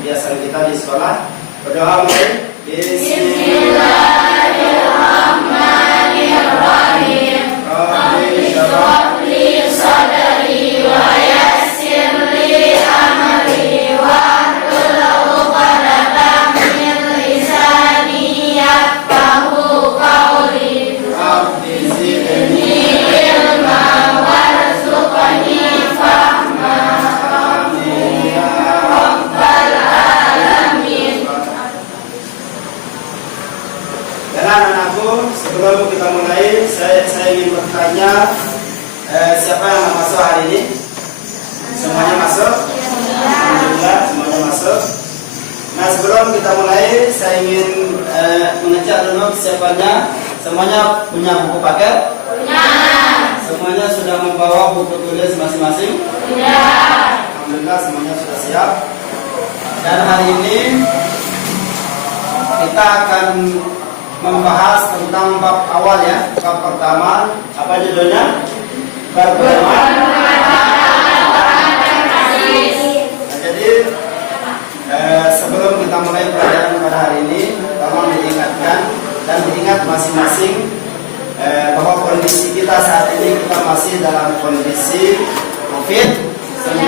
biasa kita di sekolah. Berdoa mulai. Bismillahirrahmanirrahim. Rabbi shrah li sadri wa yassir li amri wahlul 'uqdatam min lisani yafqahu qawli. Rabbi zidni ilma warzuqni fahma. amin ya Rabbal alamin. Dan anak-anakku, sebelum kita mulai, saya ingin bertanya, siapa yang mau masuk hari ini? Semuanya masuk? Alhamdulillah, semuanya masuk. Nah, sebelum kita mulai, saya ingin mengajak dulu siapanya. Semuanya punya buku paket? Punya. Semuanya sudah membawa buku tulis masing-masing? Punya. Alhamdulillah, semuanya sudah siap. Dan hari ini kita akan membahas tentang bab awal ya. Bab pertama, apa judulnya? Bab pertama. Nah, jadi sebelum kita mulai pelajaran pada hari ini, tolong diingatkan dan diingat masing-masing bahwa kondisi kita saat ini kita masih dalam kondisi COVID-19.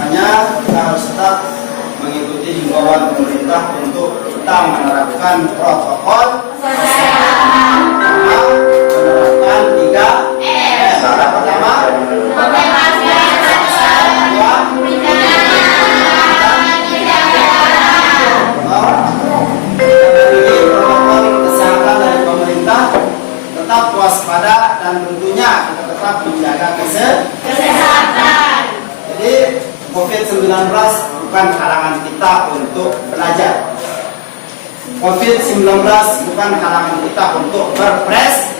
Makanya kita harus tetap mengikuti himbauan pemerintah untuk kita menerapkan protokol kesehatan. Menerapkan 3M. Yang pertama, Memakai masker. kedua, memiliki protokol kesehatan dari pemerintah, tetap waspada dan tentunya kita tetap menjaga kesehatan. Jadi COVID-19 bukan halangan kita untuk belajar. COVID-19 bukan halangan kita untuk berprestasi.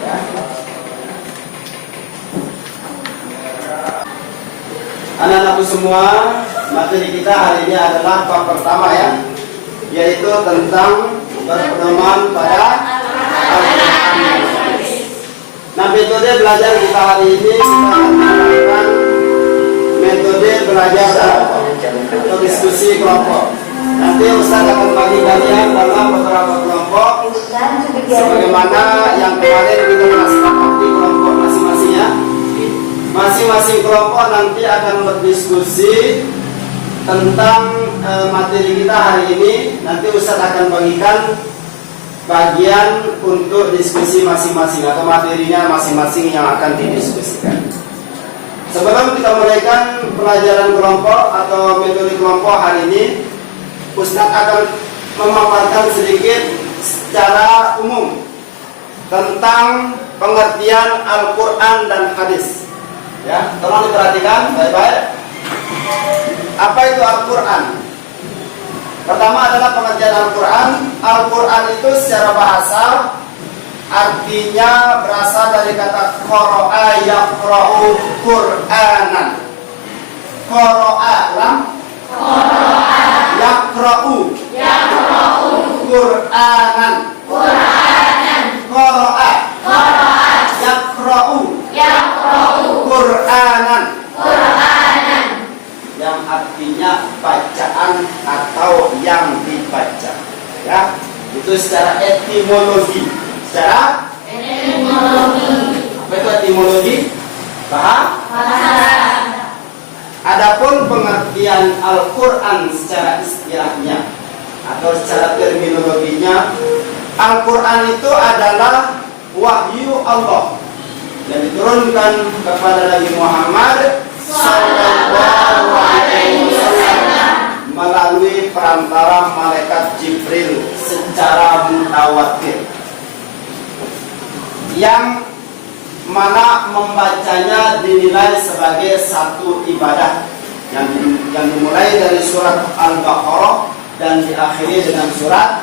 Ya. Anak-anakku semua, materi kita hari ini adalah bab pertama ya, yaitu tentang berpedoman pada Al-Quran. Nah, metode belajar kita hari ini kita akan menggunakan metode belajar atau diskusi kelompok. Nanti Ustaz akan bagi kalian dalam beberapa kelompok sebagaimana yang kemarin kita sepakati kelompok masing-masingnya. Masing-masing kelompok nanti akan berdiskusi tentang materi kita hari ini. Nanti Ustaz akan bagikan bagian untuk diskusi masing-masing atau materinya masing-masing yang akan didiskusikan. Sebelum kita mulaikan pelajaran kelompok atau metode kelompok hari ini, Ustaz akan memaparkan sedikit secara umum tentang pengertian Al-Quran dan hadis. Ya, tolong diperhatikan baik-baik. Apa itu Al-Quran? Pertama adalah pengertian Al-Quran. Al-Quran itu secara bahasa artinya berasal dari kata qara'a yaqra'u Qur'anan. Qara'a, ulang. Qara'a yaqra'u Qur'anan. Qara'a yaqra'u Qur'anan. Yang artinya bacaan atau yang dibaca. Ya, itu secara etimologi. Secara etimologi. Apa itu etimologi? Bahasa. Adapun pengertian Al-Quran secara istilahnya atau secara terminologinya, Al-Quran itu adalah wahyu Allah yang diturunkan kepada Nabi Muhammad Sallallahu Alaihi Wasallam melalui perantara malaikat Jibril secara mutawatir, yang mana membacanya dinilai sebagai satu ibadah yang dimulai dari surat Al-Baqarah dan diakhiri dengan surat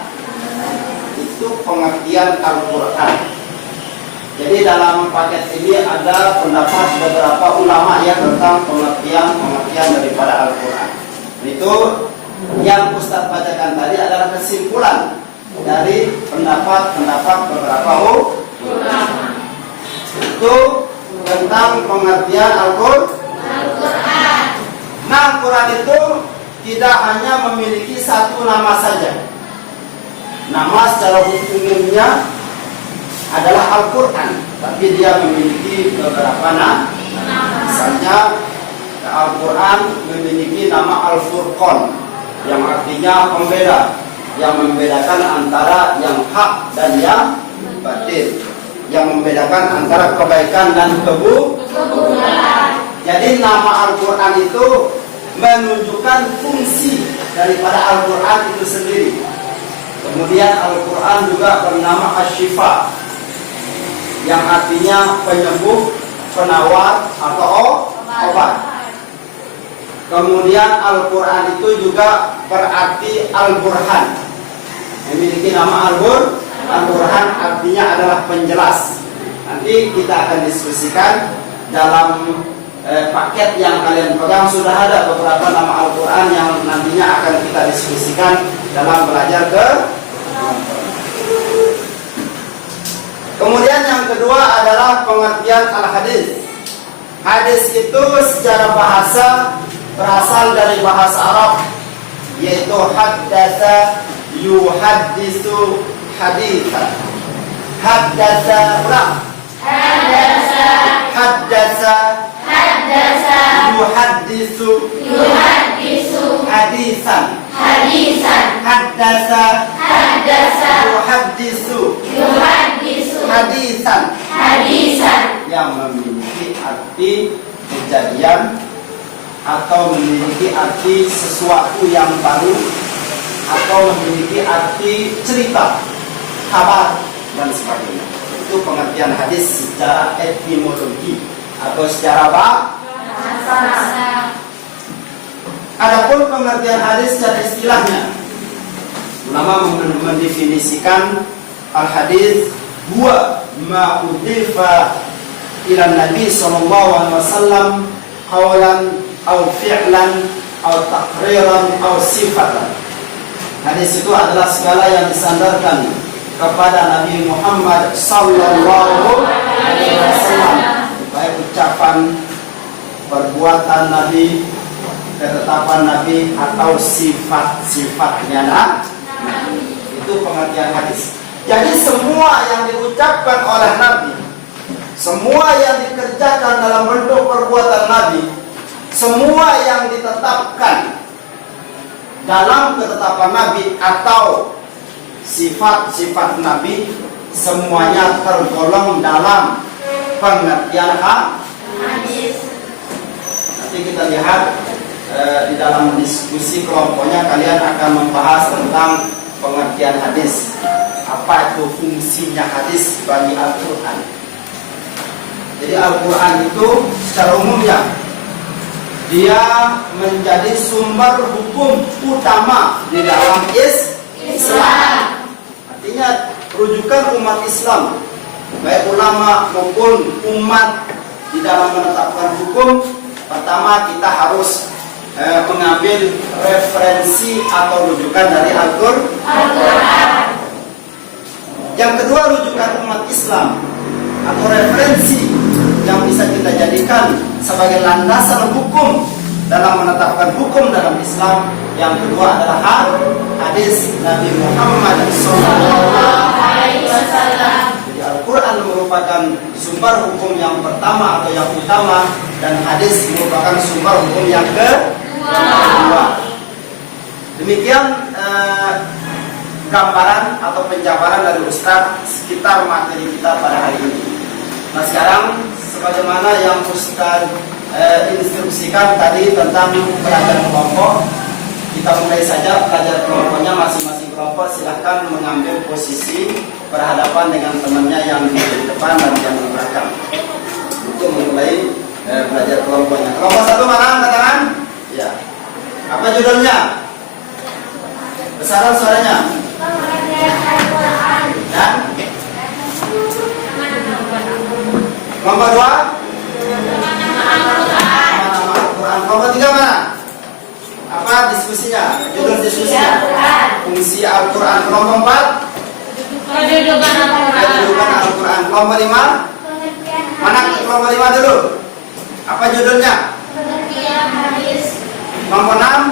itu pengertian Al-Quran. Jadi dalam paket ini ada pendapat beberapa ulama ya tentang pengertian daripada Al-Quran. Itu yang Ustaz bacakan tadi adalah kesimpulan dari pendapat beberapa ulama. Itu tentang pengertian Al-Quran. Nah, Al-Quran itu tidak hanya memiliki satu nama saja. Nama secara umumnya adalah Al-Quran, tapi dia memiliki beberapa nama. Misalnya Al-Quran memiliki nama Al-Furqan, yang artinya pembeda, yang membedakan antara yang hak dan yang batil, yang membedakan antara kebaikan dan keburukan. Jadi nama Al-Quran itu menunjukkan fungsi daripada Al-Quran itu sendiri. Kemudian Al-Quran juga bernama Asy-Syifa, yang artinya penyembuh, penawar atau obat. Kemudian Al-Quran itu juga berarti Al-Burhan, memiliki nama Al-Burhan, artinya adalah penjelas. Nanti kita akan diskusikan dalam paket yang kalian pegang. Sudah ada beberapa nama Al-Quran yang nantinya akan kita diskusikan dalam belajar ke. Kemudian yang kedua adalah pengertian al-hadis. Hadis itu secara bahasa berasal dari bahasa Arab, yaitu haddatsa yuhaddisu haditsan. Haddatsa yuhaddisu hadisan. Haddatsa yuhaddisu hadisan, yang memiliki arti kejadian atau memiliki arti sesuatu yang baru atau memiliki arti cerita, kabar dan sebagainya. Itu pengertian hadis secara etimologi atau secara bahasa. Adapun pengertian hadis secara istilahnya, ulama mendefinisikan al-hadis huwa ma udifa ila Nabi sallallahu alaihi wasallam qawlan aw fi'lan aw taqriran aw sifatan. Hadis itu adalah segala yang disandarkan kepada Nabi Muhammad sallallahu alaihi wasallam, baik ucapan, perbuatan Nabi, ketetapan Nabi atau sifat-sifatnya Nabi. Itu pengertian hadis. Jadi semua yang diucapkan oleh Nabi, semua yang dikerjakan dalam bentuk perbuatan Nabi, semua yang ditetapkan dalam ketetapan Nabi atau sifat-sifat Nabi, semuanya tergolong dalam pengertian hadis. Nanti kita lihat di dalam diskusi kelompoknya, kalian akan membahas tentang pengertian hadis. Apa itu fungsinya hadis bagi Al-Quran? Jadi Al-Quran itu secara umumnya dia menjadi sumber hukum utama di dalam Islam. Artinya rujukan umat Islam, baik ulama maupun umat, di dalam menetapkan hukum. Pertama, kita harus mengambil referensi atau rujukan dari Al-Quran. Yang kedua, rujukan umat Islam atau referensi yang bisa kita jadikan sebagai landasan hukum dalam menetapkan hukum dalam Islam. Yang kedua adalah hadis Nabi Muhammad SAW. Jadi Al-Quran merupakan sumber hukum yang pertama atau yang utama, dan hadis merupakan sumber hukum yang kedua. Demikian gambaran atau penjabaran dari Ustaz sekitar materi kita pada hari ini. Nah, sekarang sebagaimana yang Ustaz instruksikan tadi tentang pelajaran kelompok, kita mulai saja pelajaran kelompoknya. Masing-masing kelompok silahkan mengambil posisi berhadapan dengan temannya yang di depan dan yang di belakang untuk memulai belajar kelompoknya. Kelompok satu mana? Angkat tangan. Ya. Apa judulnya? Besaran suaranya. Dan kelompok dua? Nama Al-Quran. Kelompok tiga mana? Apa diskusinya? Judul diskusinya? Fungsi Al-Quran. Kelompok empat? Kedudukan Al-Quran. Kelompok lima? Mana kelompok lima dulu? Apa judulnya? Kelompok 6,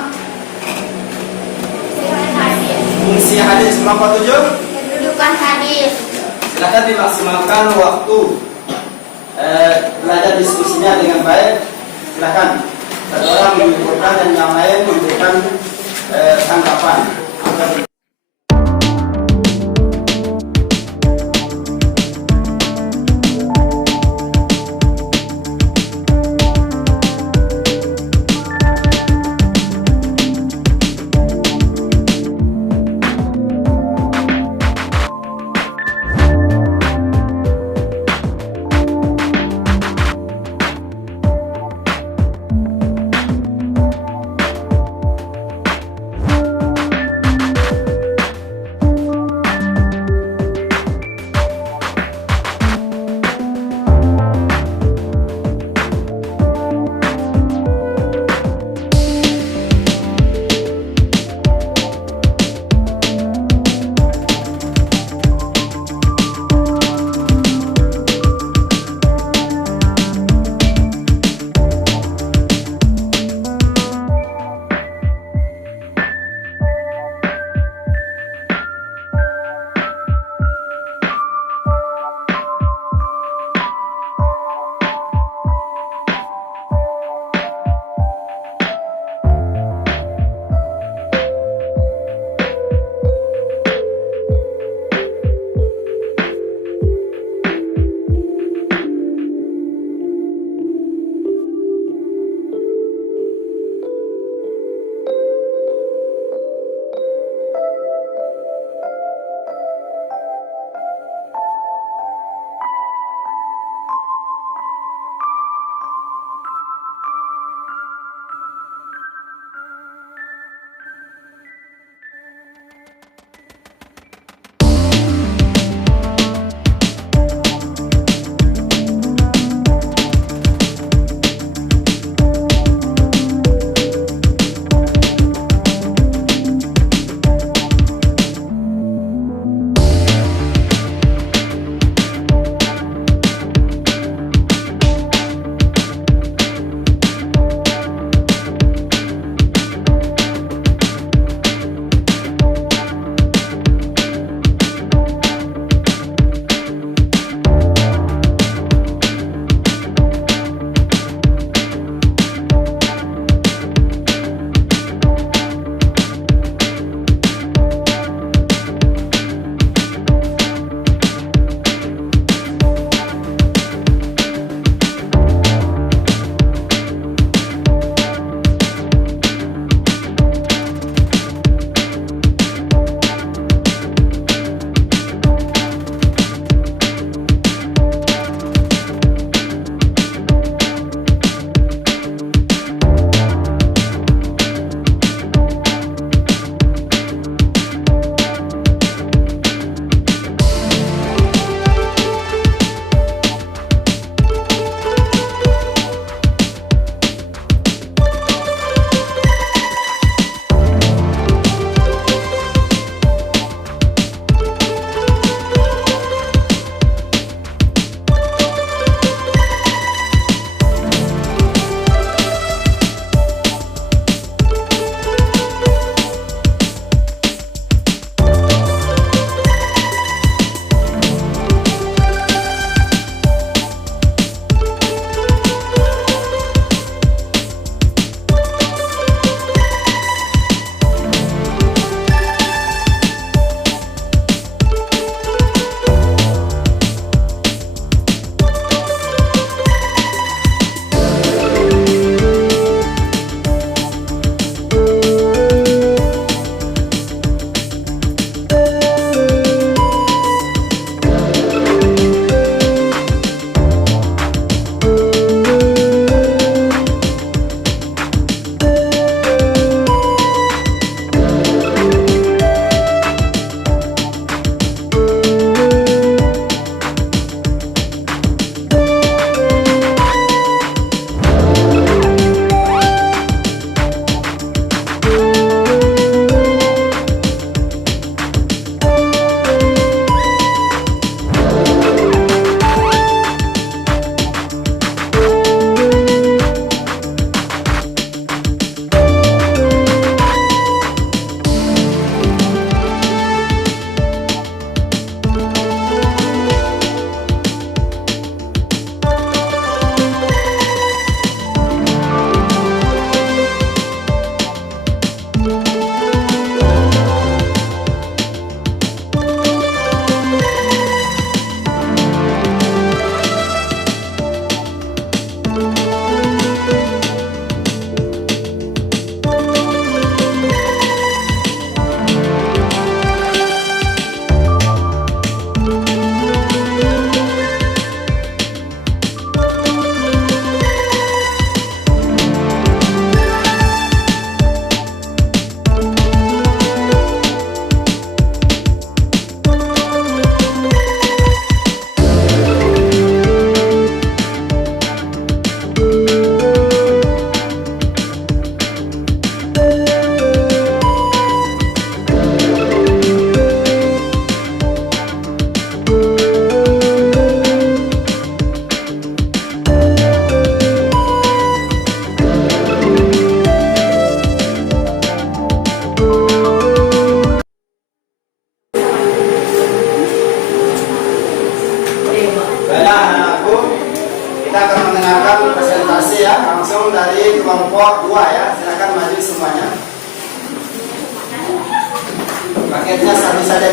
fungsi hadis. Kelompok 7, kedudukan hadis. silakan dimaksimalkan waktu belajar diskusinya dengan baik. Silakan satu orang menyimpulkan dan yang lain memberikan tanggapan.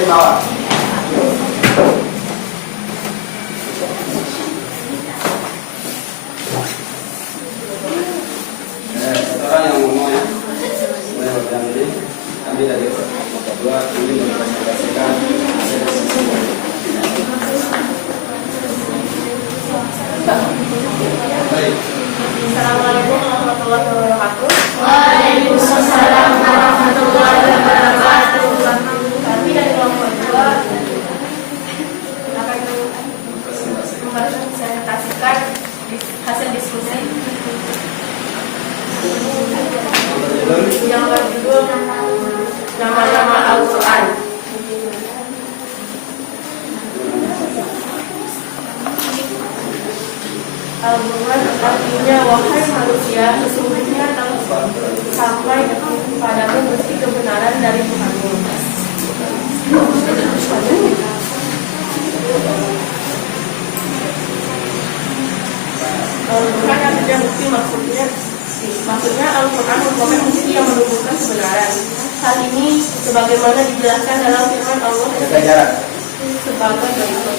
di bawah. Satu orang yang ngomong ya. Mulai berjalan ini. Kami dari kelompok 2 ingin mempresentasikan hasil diskusi. Baik. Assalamualaikum warahmatullahi wabarakatuh. Waalaikumsalam warahmatullahi wabarakatuh. Kami dari kelompok 2 akan mempresentasikan hasil diskusi yang berjudul Nama-nama Al-Quran. Al-Quran artinya, wahai manusia, sesungguhnya telah sampai kepadamu bukti kebenaran dari Tuhanmu. Al-Quran artinya bukti, maksudnya Al-Quran merupakan bukti yang menunjukkan kebenaran. Hal ini sebagaimana dijelaskan dalam firman Allah sebagai berikut.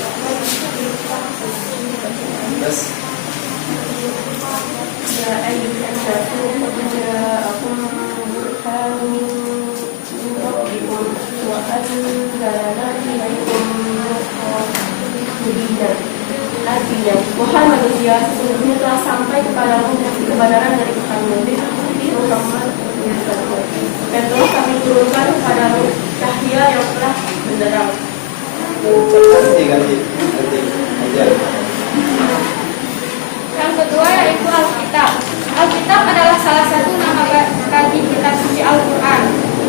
Ya ayyuhan nasu qad ja'akum burhanun min rabbikum wa anzalna ilaykum nuran mubinan. Artinya, wahai manusia, sesungguhnya telah sampai kepadamu bukti kebenaran dari Tuhanmu, Muhammad, dan telah kami turunkan kepadamu cahaya yang telah benderang. Ganti. Yang kedua yaitu Alkitab. Alkitab adalah salah satu nama bagi kitab suci Al-Quran.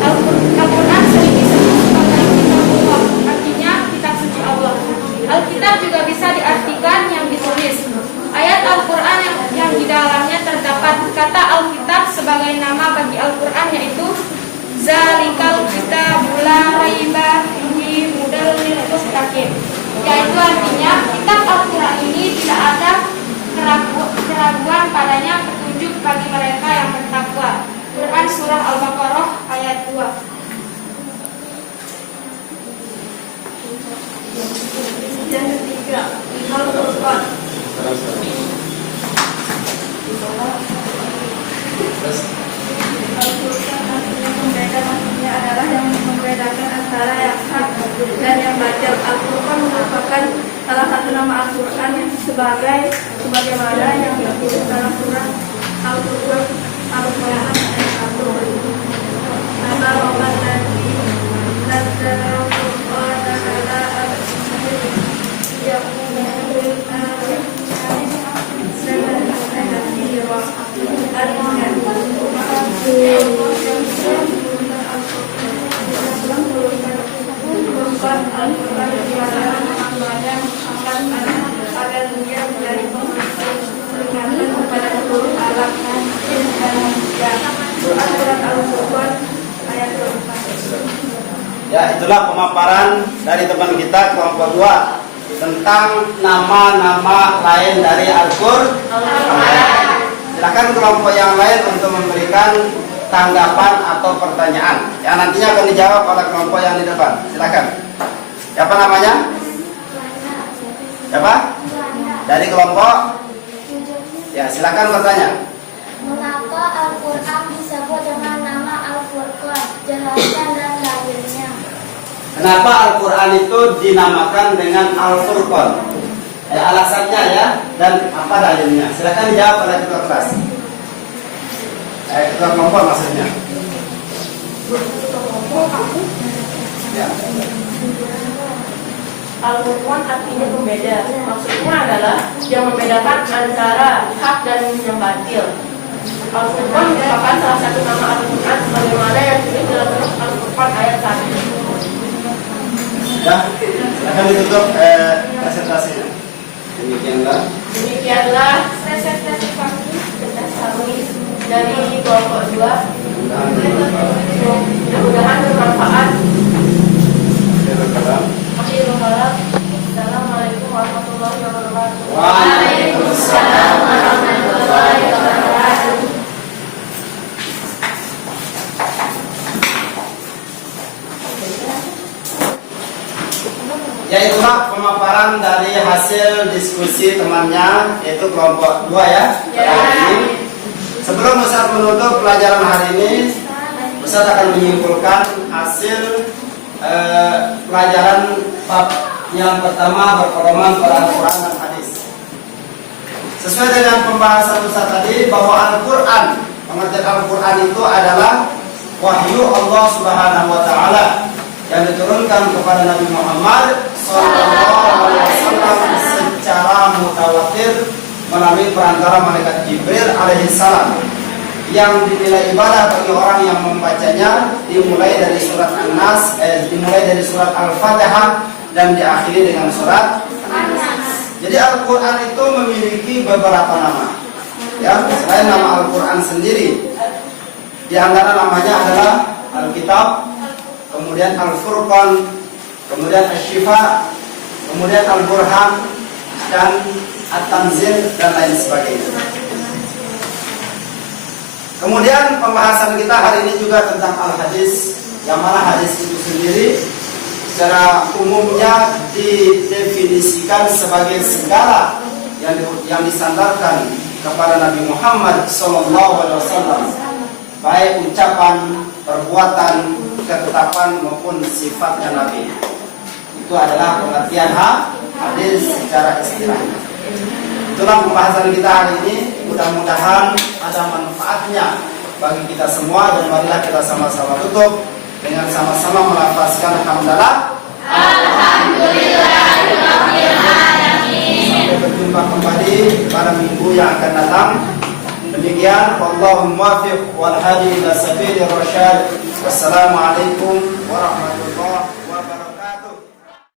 Al-Quran sering disebut sebagai kitabullah, artinya kitab suci Allah. Alkitab juga bisa diartikan yang ditulis. Ayat Al-Quran yang di dalamnya terdapat kata Alkitab sebagai nama bagi Al-Quran yaitu Zalikal kitabul la raiba fihi hudal lil muttaqin, yaitu artinya kitab Al-Quran ini tidak ada keraguan padanya, petunjuk bagi mereka yang bertakwa. Quran surah Al-Baqarah ayat 2. Yang ketiga, Al-Quran. Al-Quran artinya pembeda, maksudnya adalah yang membedakan antara yang hak dan yang batil. Al-Quran merupakan salah satu nama Al-Quran yang sebagaimana yang ditulis dalam surah Al-Quran ayat 1. Nama Allah nanti nazzala Al-Quran ala abdihi yakunu Ya, itulah pemaparan dari teman kita kelompok 2 tentang nama-nama lain dari Al-Quran. Silakan kelompok yang lain untuk memberikan tanggapan atau pertanyaan yang nantinya akan dijawab oleh kelompok yang di depan. Silakan. Siapa namanya? Siapa? Dari kelompok? Ya, silakan bertanya. Mengapa Al-Quran disebut dengan nama Al-Furqan? Jelaskan dan dalilnya. Kenapa Al-Quran itu dinamakan dengan Al-Furqan? Alasannya ya, dan apa dalilnya? Silakan dijawab oleh ketua kelas. Ketua kelompok maksudnya. Ya. Al-Quran artinya pembeda. Maksudnya adalah yang membedakan antara hak dan yang batil. Al-Quran merupakan salah satu nama Al-Quran sebagaimana yang ditulis dalam surah Al-Quran ayat 1. Ya, akan ditutup presentasinya. Demikianlah presentasi kami dari kelompok 2. Mudah-mudahan bermanfaat. Akhirul kalam. Assalamualaikum warahmatullahi wabarakatuh. Waalaikumsalam warahmatullahi wabarakatuh. menyimak pemaparan dari hasil diskusi temannya, yaitu kelompok 2 ya. Ini. Sebelum Ustaz menutup pelajaran hari ini, Ustaz akan menyimpulkan hasil pelajaran bab yang pertama berpedoman pada Al-Quran dan hadis. Sesuai dengan pembahasan Ustaz tadi, bahwa Al-Quran, pengertian Al-Quran itu adalah wahyu Allah Subhanahu wa Ta'ala yang diturunkan kepada Nabi Muhammad SAW secara mutawatir melalui perantara malaikat Jibril alaihissalam, yang dinilai ibadah bagi orang yang membacanya dimulai dari surat An-Nas, dimulai dari surat Al-Fatihah dan diakhiri dengan surat An-Nas. Jadi Al-Quran itu memiliki beberapa nama. Ya, selain nama Al-Quran sendiri, di antara namanya adalah Al-Kitab, kemudian Al-Furqan, kemudian Asy-Syifa, kemudian Al-Burhan, dan At-Tanzil, dan lain sebagainya. Kemudian pembahasan kita hari ini juga tentang Al-Hadis, yang mana hadis itu sendiri secara umumnya didefinisikan sebagai segala yang disandarkan kepada Nabi Muhammad SAW, baik ucapan, perbuatan, ketetapan maupun sifatnya Nabi. Itu adalah pengertian hadis secara istilah. Itulah pembahasan kita hari ini. Mudah-mudahan ada manfaatnya bagi kita semua, dan marilah kita sama-sama tutup dengan sama-sama melafazkan hamdalah. Sampai berjumpa kembali pada minggu yang akan datang. Demikian, wallahul muwaffiq wal hadi ila sabilir rasyad. Wassalamualaikum warahmatullahi wabarakatuh.